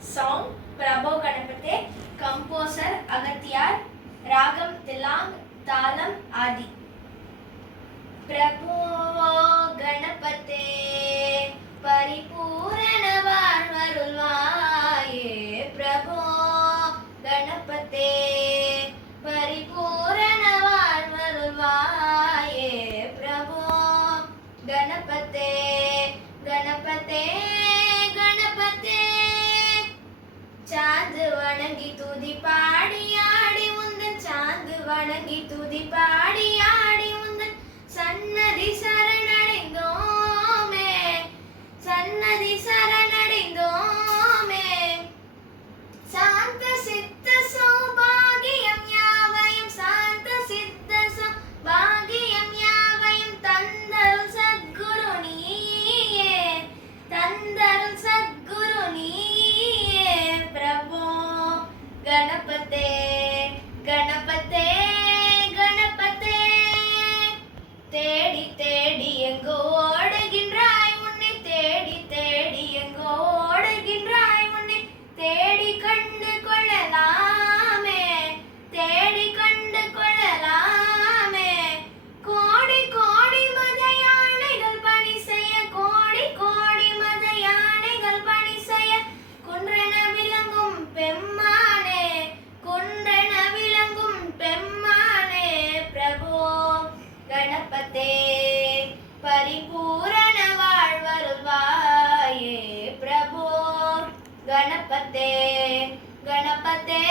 Song Prabho Ganapate, composer Agathiyar, Ragam Tilang, Talam Adi. Prabho Ganapate, Paripurana Varvarulvaye. Prabho Ganapate, Paripurana Varvarulvaye. Prabho Ganapate, Ganapate, Ganapate. चांद वणंगी तुदी पाड़ी आड़ी मुंदन चांद वणंगी तुदी पाड़ी आड़ी मुंदन सन्नदी शरणடைந்தோமே सन्नदी शरणடைந்தோமே शांत सिद्ध सौभाग्यम यावयम शांत सिद्ध सौभाग्यम यावयम तंदरुल सद्गुरु नीये तंदरुल सद्गुरु नीये प्रभो गणपते गणपते गणपते தேடி தேடி எங்கோ ஓடுகின்றாய் உன்னை தேடி தேடி எங்கோ ஓடுகின்றாய் உன்னை தேடி கண்டு கொள்ளலாமே தேடி கண்டு கொள்ளலாமே கோடி கோடி மத யானைகள் பணி செய்ய கோடி கோடி மத யானைகள் பணி செய்ய குன்றென விளங்கும் பெம்மானே குன்றென விளங்கும் பெம்மானே பிரபோ गणपते परिपूर्ण வாழ்வருள்வாயே प्रभो गणपते गणपते